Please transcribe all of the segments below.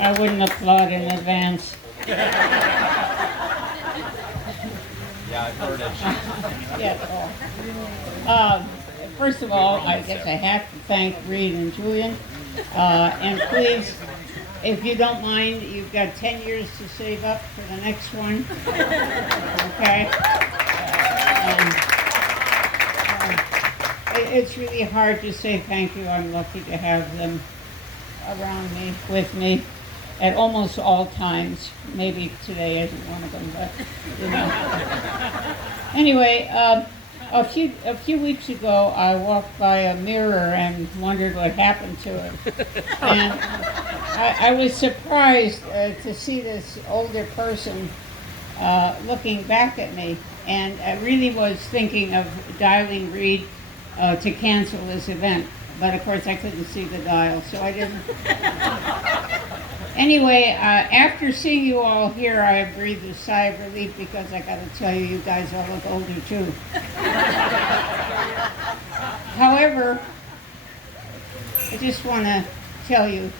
I wouldn't applaud in advance. Yeah, I've heard it. Yeah. Uh, First of all, I guess I have to thank Reed and Julian. And please, if you don't mind, you've got 10 years to save up for the next one. Okay? It's really hard to say thank you. I'm lucky to have them around me, with me, at almost all times. Maybe today isn't one of them, but, you know. Anyway, a few weeks ago, I walked by a mirror and wondered what happened to it. And I was surprised to see this older person looking back at me. And I really was thinking of dialing Reed to cancel this event. But of course, I couldn't see the dial, so I didn't. Anyway, after seeing you all here, I breathed a sigh of relief because I got to tell you, you guys all look older too. However, I just want to tell you,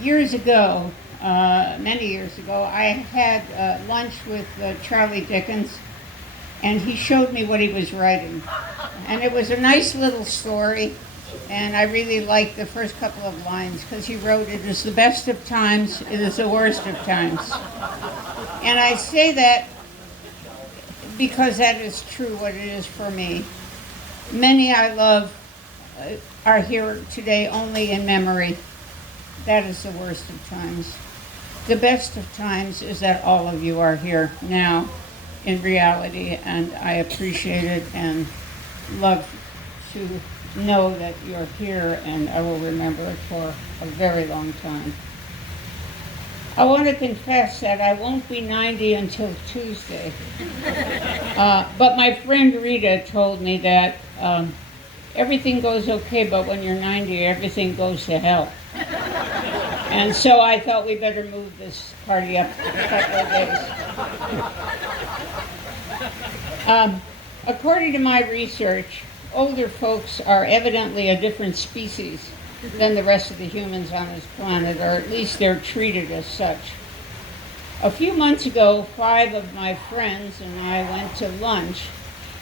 years ago, many years ago, I had lunch with Charlie Dickens, and he showed me what he was writing. And it was a nice little story. And I really liked the first couple of lines because he wrote, "It is the best of times, it is the worst of times." And I say that because that is true what it is for me. Many I love are here today only in memory. That is the worst of times. The best of times is that all of you are here now in reality, and I appreciate it and love to know that you're here, and I will remember it for a very long time. I want to confess that I won't be 90 until Tuesday. But my friend Rita told me that everything goes okay, but when you're 90, everything goes to hell. And so I thought we better move this party up a couple of days. According to my research, older folks are evidently a different species than the rest of the humans on this planet, or at least they're treated as such. A few months ago, 5 of my friends and I went to lunch,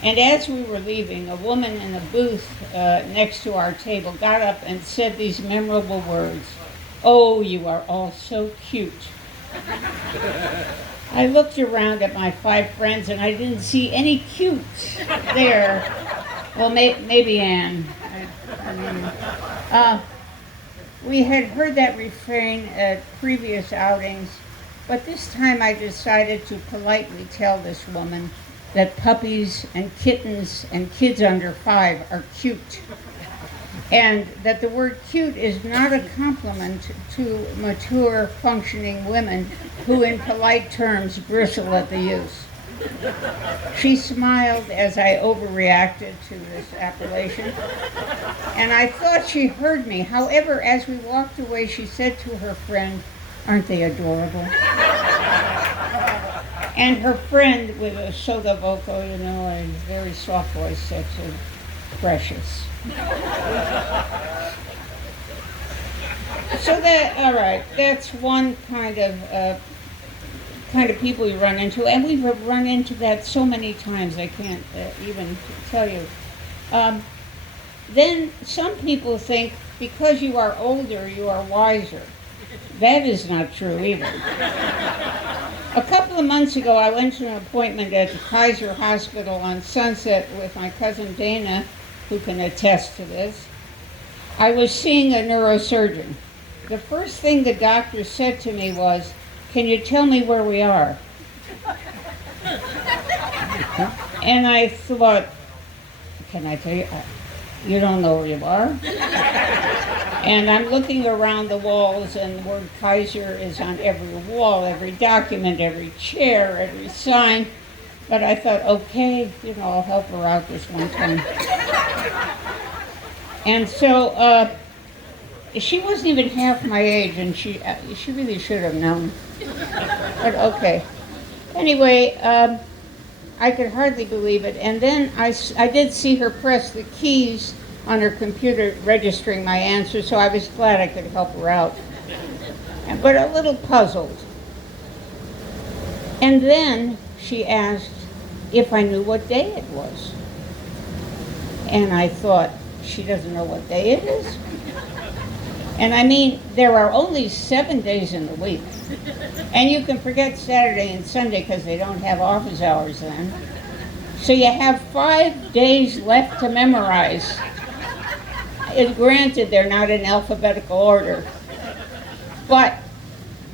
and as we were leaving, a woman in a booth next to our table got up and said these memorable words, "Oh, you are all so cute." I looked around at my 5 friends and I didn't see any cutes there. Well, maybe Anne. We had heard that refrain at previous outings, but this time I decided to politely tell this woman that puppies and kittens and kids under 5 are cute, and that the word cute is not a compliment to mature, functioning women who in polite terms bristle at the use. She smiled as I overreacted to this appellation, and I thought she heard me. However, as we walked away, she said to her friend, "Aren't they adorable?" And her friend, with a soda vocal, a very soft voice, said, "Precious." So all right, that's one kind of people you run into, and we've run into that so many times I can't even tell you. Then some people think because you are older, you are wiser. That is not true either. A couple of months ago, I went to an appointment at the Kaiser Hospital on Sunset with my cousin Dana, who can attest to this. I was seeing a neurosurgeon. The first thing the doctor said to me was, "Can you tell me where we are?" And I thought, can I tell you? You don't know where you are? And I'm looking around the walls, and the word Kaiser is on every wall, every document, every chair, every sign. But I thought, okay, I'll help her out this one time. And so she wasn't even half my age, and she really should have known. But okay. Anyway, I could hardly believe it. And then I did see her press the keys on her computer registering my answer, so I was glad I could help her out. but a little puzzled. And then she asked if I knew what day it was. And I thought, she doesn't know what day it is? And I mean, there are only 7 days in the week. And you can forget Saturday and Sunday because they don't have office hours then. So you have 5 days left to memorize. And granted, they're not in alphabetical order. But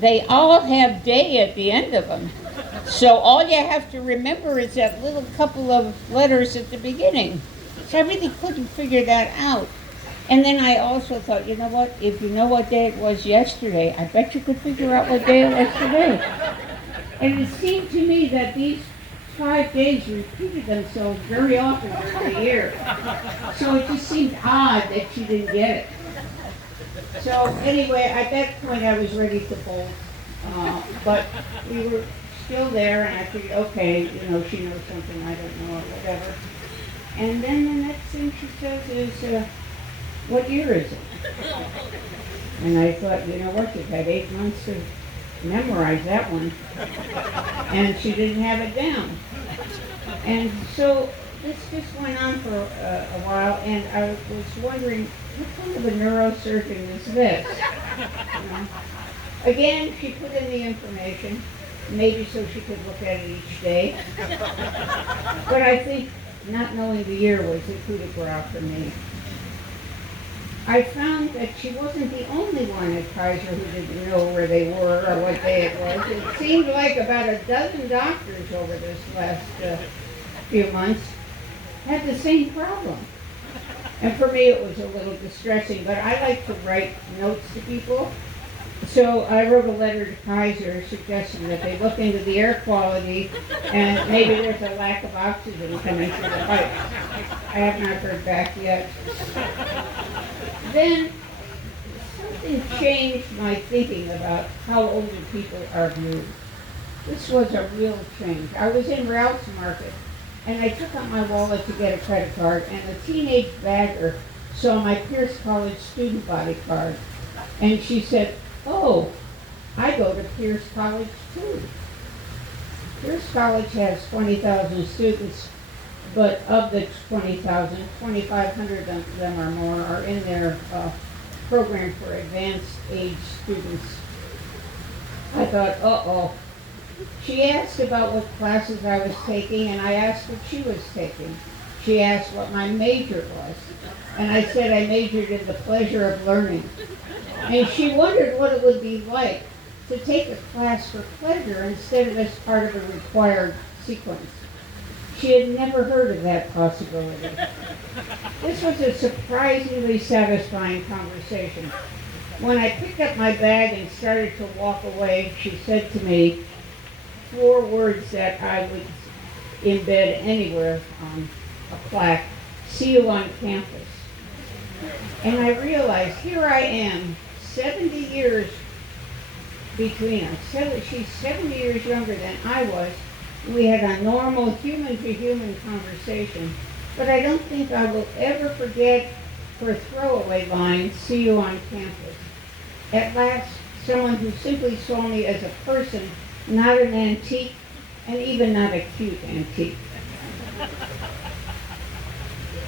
they all have day at the end of them. So all you have to remember is that little couple of letters at the beginning. So I really couldn't figure that out. And then I also thought, you know what, if you know what day it was yesterday, I bet you could figure out what day it was today. And it seemed to me that these 5 days repeated themselves very often during the year. So it just seemed odd that she didn't get it. So anyway, at that point I was ready to bolt. But we were still there, and I figured, okay, you know, she knows something I don't know or whatever. And then the next thing she says is, what year is it? And I thought, you know what, you've had 8 months to memorize that one. And she didn't have it down. And so this just went on for a while, and I was wondering, what kind of a neurosurgeon is this? You know? Again, she put in the information, maybe so she could look at it each day. But I think not knowing the year was the coup de grace for me. I found that she wasn't the only one at Kaiser who didn't know where they were or what day it was. It seemed like about a dozen doctors over this last few months had the same problem. And for me it was a little distressing, but I like to write notes to people. So I wrote a letter to Kaiser suggesting that they look into the air quality and maybe there's a lack of oxygen coming through the pipes. I have not heard back yet. Then something changed my thinking about how older people are viewed. This was a real change. I was in Ralph's Market and I took out my wallet to get a credit card, and a teenage bagger saw my Pierce College student body card, and she said, "Oh, I go to Pierce College too." Pierce College has 20,000 students, but of the 20,000, 2,500 of them or more are in their program for advanced age students. I thought, uh-oh. She asked about what classes I was taking, and I asked what she was taking. She asked what my major was, and I said I majored in the pleasure of learning. And she wondered what it would be like to take a class for pleasure instead of as part of a required sequence. She had never heard of that possibility. This was a surprisingly satisfying conversation. When I picked up my bag and started to walk away, she said to me 4 words that I would embed anywhere on a plaque: "See you on campus." And I realized here I am, 70 years between us. She's 70 years younger than I was. We had a normal human-to-human conversation. But I don't think I will ever forget her throwaway line, "See you on campus." At last, someone who simply saw me as a person, not an antique, and even not a cute antique.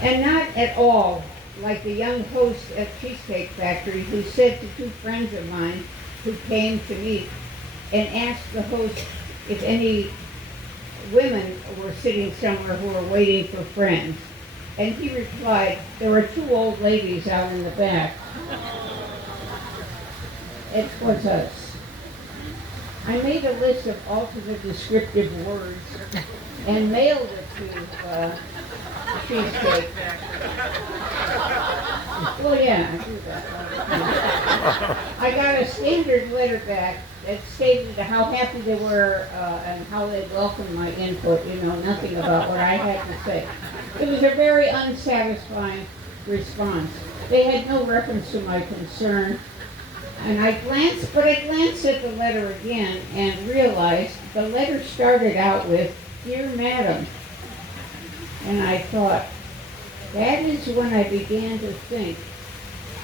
And not at all like the young host at Cheesecake Factory who said to 2 friends of mine who came to meet and asked the host if any women were sitting somewhere who were waiting for friends. And he replied, "There were 2 old ladies out in the back." It was us. I made a list of alternate descriptive words and mailed it to Cheesecake Factory. Well, yeah, I do that. I got a standard letter back that stated how happy they were and how they welcomed my input, nothing about what I had to say. It was a very unsatisfying response. They had no reference to my concern. And I glanced at the letter again and realized the letter started out with, "Dear Madam." And I thought, that is when I began to think,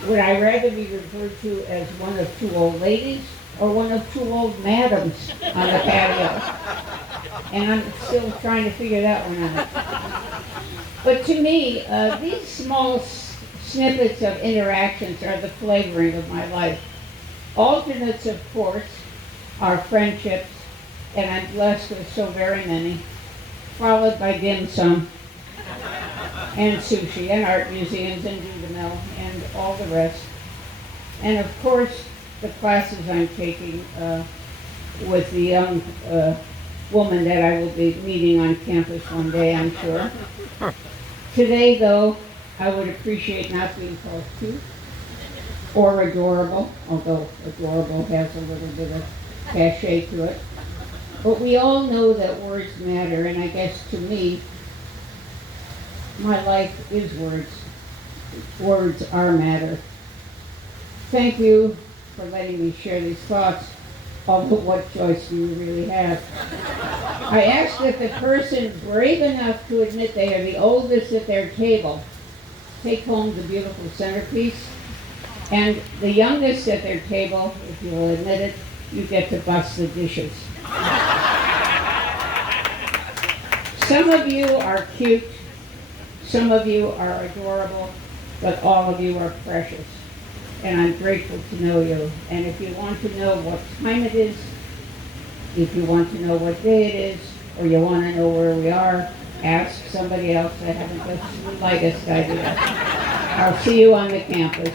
would I rather be referred to as one of 2 old ladies or one of two old madams on the patio. And I'm still trying to figure that one out. But to me, these small snippets of interactions are the flavoring of my life. Alternates, of course, are friendships, and I'm blessed with so very many, followed by dim sum, and sushi, and art museums, and Dudamel, and all the rest. And of course, the classes I'm taking with the young woman that I will be meeting on campus one day, I'm sure. Today, though, I would appreciate not being called cute or adorable, although adorable has a little bit of cachet to it. But we all know that words matter, and I guess to me, my life is words. Words are matter. Thank you for letting me share these thoughts, although what choice do you really have? I ask that the person brave enough to admit they are the oldest at their table take home the beautiful centerpiece, and the youngest at their table, if you will admit it, you get to bust the dishes. Some of you are cute, some of you are adorable, but all of you are precious. And I'm grateful to know you. And if you want to know what time it is, if you want to know what day it is, or you want to know where we are, ask somebody else. I haven't the slightest idea. I'll see you on the campus.